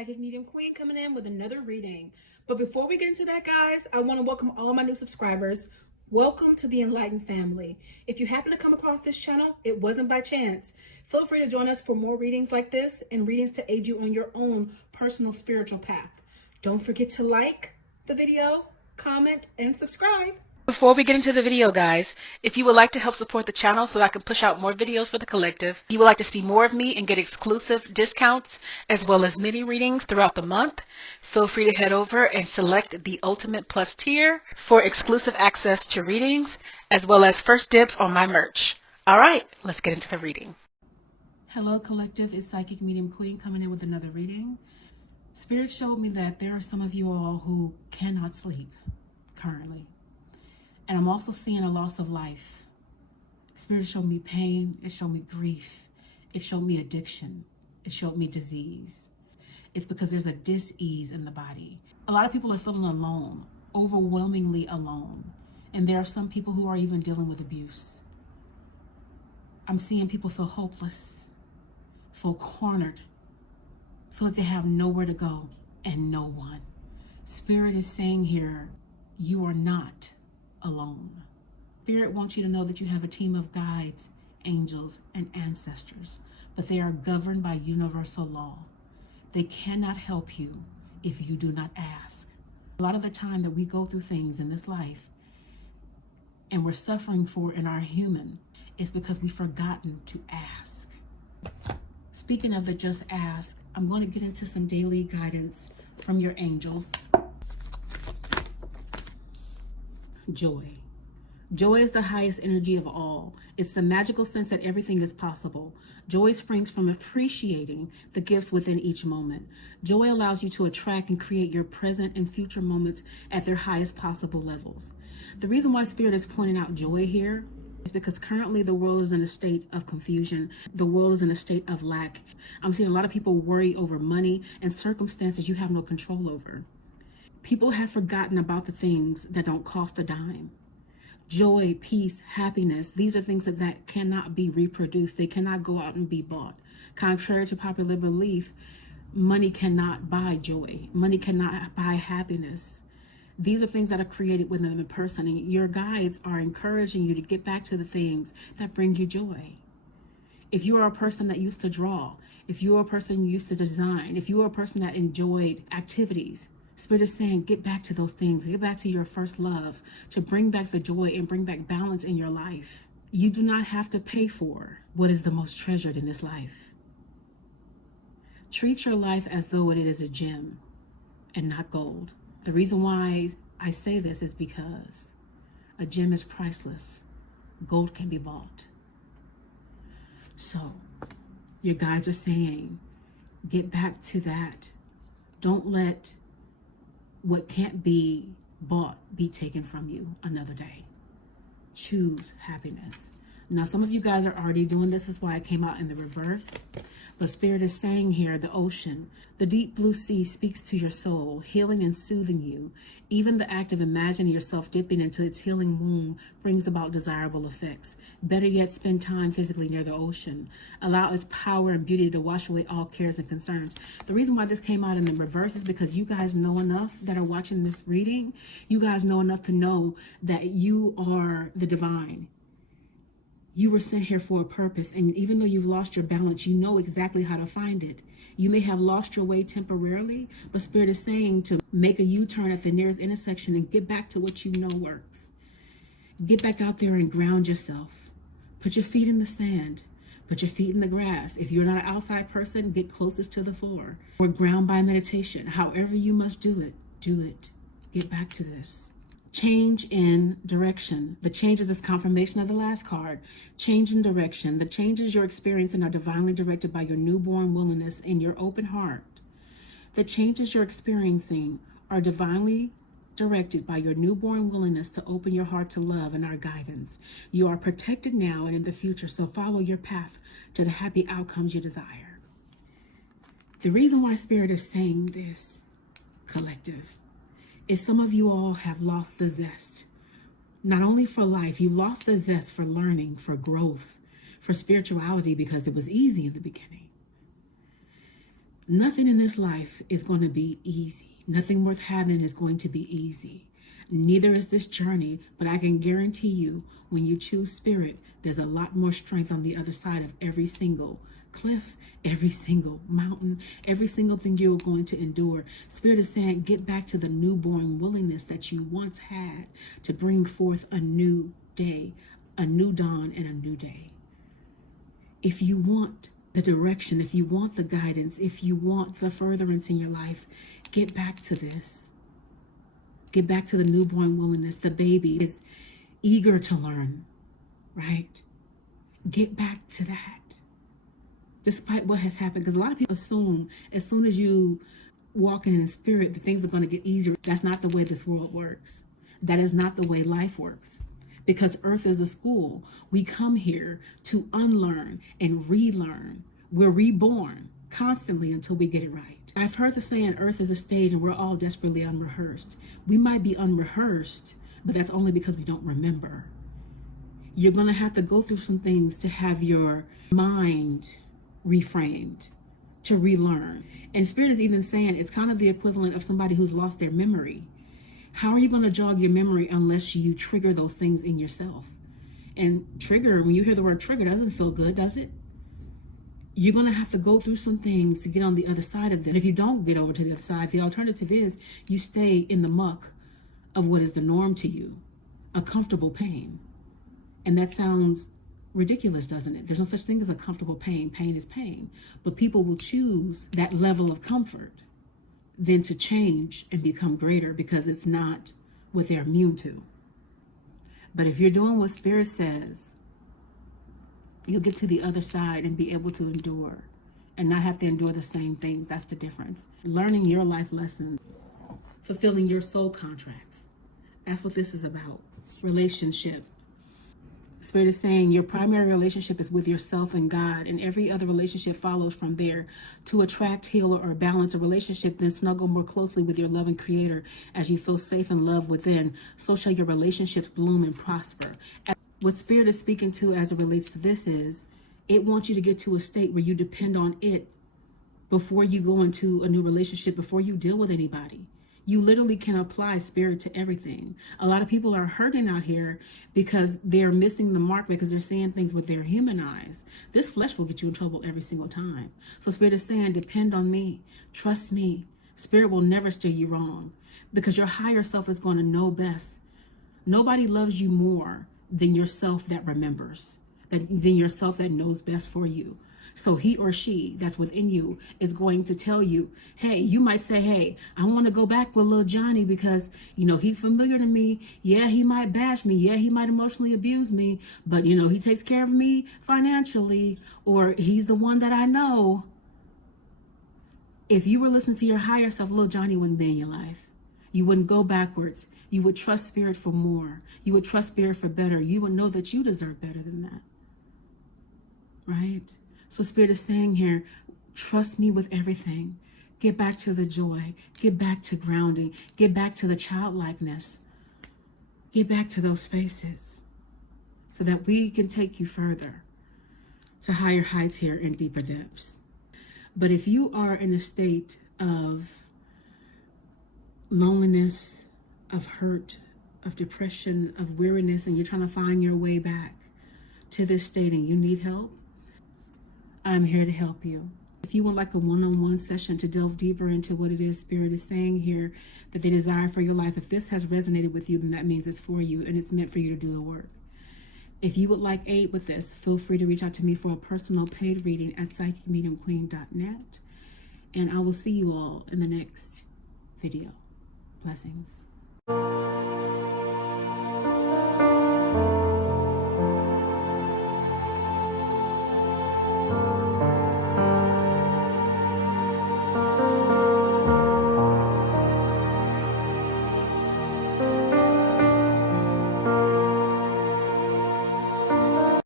Psychic Medium Queen coming in with another reading. But before we get into that, guys, I want to welcome all my new subscribers. Welcome to the Enlightened family. If you happen to come across this channel, it wasn't by chance. Feel free to join us for more readings like this and readings to aid you on your own personal spiritual path. Don't forget to like the video, comment, and subscribe. Before we get into the video, guys, if you would like to help support the channel so that I can push out more videos for the collective, you would like to see more of me and get exclusive discounts as well as mini readings throughout the month, feel free to head over and select the Ultimate Plus tier for exclusive access to readings as well as first dibs on my merch. All right, let's get into the reading. Hello, collective. It's Psychic Medium Queen coming in with another reading. Spirit showed me that there are some of you all who cannot sleep currently. And I'm also seeing a loss of life. Spirit showed me pain. It showed me grief. It showed me addiction. It showed me disease. It's because there's a dis-ease in the body. A lot of people are feeling alone, overwhelmingly alone. And there are some people who are even dealing with abuse. I'm seeing people feel hopeless, feel cornered, feel like they have nowhere to go and no one. Spirit is saying here, you are not alone. Spirit wants you to know that you have a team of guides, angels, and ancestors, but they are governed by universal law. They cannot help you if you do not ask. A lot of the time that we go through things in this life and we're suffering for in our human is because we've forgotten to ask. Speaking of the just ask, I'm going to get into some daily guidance from your angels. Joy. Joy is the highest energy of all. It's the magical sense that everything is possible. Joy springs from appreciating the gifts within each moment. Joy allows you to attract and create your present and future moments at their highest possible levels. The reason why Spirit is pointing out joy here is because currently the world is in a state of confusion. The world is in a state of lack. I'm seeing a lot of people worry over money and circumstances you have no control over. People have forgotten about the things that don't cost a dime. Joy, peace, happiness, these are things that cannot be reproduced. They cannot go out and be bought. Contrary to popular belief, money cannot buy joy. Money cannot buy happiness. These are things that are created within the person, and your guides are encouraging you to get back to the things that bring you joy. If you are a person that used to draw, if you are a person who used to design, if you are a person that enjoyed activities, Spirit is saying, get back to those things. Get back to your first love to bring back the joy and bring back balance in your life. You do not have to pay for what is the most treasured in this life. Treat your life as though it is a gem and not gold. The reason why I say this is because a gem is priceless. Gold can be bought. So your guides are saying, get back to that. Don't let what can't be bought be taken from you another day. Choose happiness. Now, some of you guys are already doing this. Is why I came out in the reverse. But Spirit is saying here, the ocean, the deep blue sea speaks to your soul, healing and soothing you. Even the act of imagining yourself dipping into its healing womb brings about desirable effects. Better yet, spend time physically near the ocean. Allow its power and beauty to wash away all cares and concerns. The reason why this came out in the reverse is because you guys know enough that are watching this reading. You guys know enough to know that you are the divine. You were sent here for a purpose, and even though you've lost your balance, you know exactly how to find it. You may have lost your way temporarily, but Spirit is saying to make a U-turn at the nearest intersection and get back to what you know works. Get back out there and ground yourself. Put your feet in the sand. Put your feet in the grass. If you're not an outside person, get closest to the floor. Or ground by meditation. However you must do it, do it. Get back to this. Change in direction. The change is this confirmation of the last card. Change in direction. The changes you're experiencing are divinely directed by your newborn willingness and your open heart. The changes you're experiencing are divinely directed by your newborn willingness to open your heart to love and our guidance. You are protected now and in the future, so follow your path to the happy outcomes you desire. The reason why Spirit is saying this, collective, is some of you all have lost the zest, not only for life, you lost the zest for learning, for growth, for spirituality, because it was easy in the beginning. Nothing in this life is going to be easy. Nothing worth having is going to be easy. Neither is this journey, but I can guarantee you, when you choose Spirit, there's a lot more strength on the other side of every single cliff, every single mountain, every single thing you're going to endure. Spirit is saying, get back to the newborn willingness that you once had to bring forth a new day, a new dawn, and a new day. If you want the direction, if you want the guidance, if you want the furtherance in your life, get back to this. Get back to the newborn willingness. The baby is eager to learn, right? Get back to that. Despite what has happened, because a lot of people assume as soon as you walk in Spirit that things are going to get easier. That's not the way this world works. That is not the way life works. Because earth is a school. We come here to unlearn and relearn. We're reborn constantly until we get it right. I've heard the saying, earth is a stage and we're all desperately unrehearsed. We might be unrehearsed, but that's only because we don't remember. You're going to have to go through some things to have your mind reframed, to relearn. And Spirit is even saying it's kind of the equivalent of somebody who's lost their memory. How are you going to jog your memory unless you trigger those things in yourself? And trigger, when you hear the word trigger, doesn't feel good, does it? You're going to have to go through some things to get on the other side of them. If you don't get over to the other side, the alternative is you stay in the muck of what is the norm to you, a comfortable pain. And that sounds ridiculous, doesn't it? There's no such thing as a comfortable pain. Pain is pain. But people will choose that level of comfort than to change and become greater because it's not what they're immune to. But if you're doing what Spirit says, you'll get to the other side and be able to endure and not have to endure the same things. That's the difference. Learning your life lessons, fulfilling your soul contracts. That's what this is about. Relationship. Spirit is saying your primary relationship is with yourself and God, and every other relationship follows from there. To attract, heal, or balance a relationship, then snuggle more closely with your loving Creator as you feel safe and loved within. So shall your relationships bloom and prosper. What Spirit is speaking to as it relates to this is, it wants you to get to a state where you depend on it before you go into a new relationship, before you deal with anybody. You literally can apply Spirit to everything. A lot of people are hurting out here because they're missing the mark because they're seeing things with their human eyes. This flesh will get you in trouble every single time. So Spirit is saying, depend on me. Trust me. Spirit will never steer you wrong because your higher self is going to know best. Nobody loves you more than yourself that remembers, than yourself that knows best for you. So he or she that's within you is going to tell you, hey, you might say, hey, I want to go back with little Johnny because, he's familiar to me. Yeah, he might bash me. Yeah, he might emotionally abuse me. But, he takes care of me financially, or he's the one that I know. If you were listening to your higher self, little Johnny wouldn't be in your life. You wouldn't go backwards. You would trust Spirit for more. You would trust Spirit for better. You would know that you deserve better than that. Right? So Spirit is saying here, trust me with everything. Get back to the joy. Get back to grounding. Get back to the childlikeness. Get back to those spaces so that we can take you further to higher heights here and deeper depths. But if you are in a state of loneliness, of hurt, of depression, of weariness, and you're trying to find your way back to this state and you need help, I'm here to help you. If you would like a one-on-one session to delve deeper into what it is Spirit is saying here that they desire for your life, if this has resonated with you, then that means it's for you and it's meant for you to do the work. If you would like aid with this, feel free to reach out to me for a personal paid reading at psychicmediumqueen.net. And I will see you all in the next video. Blessings.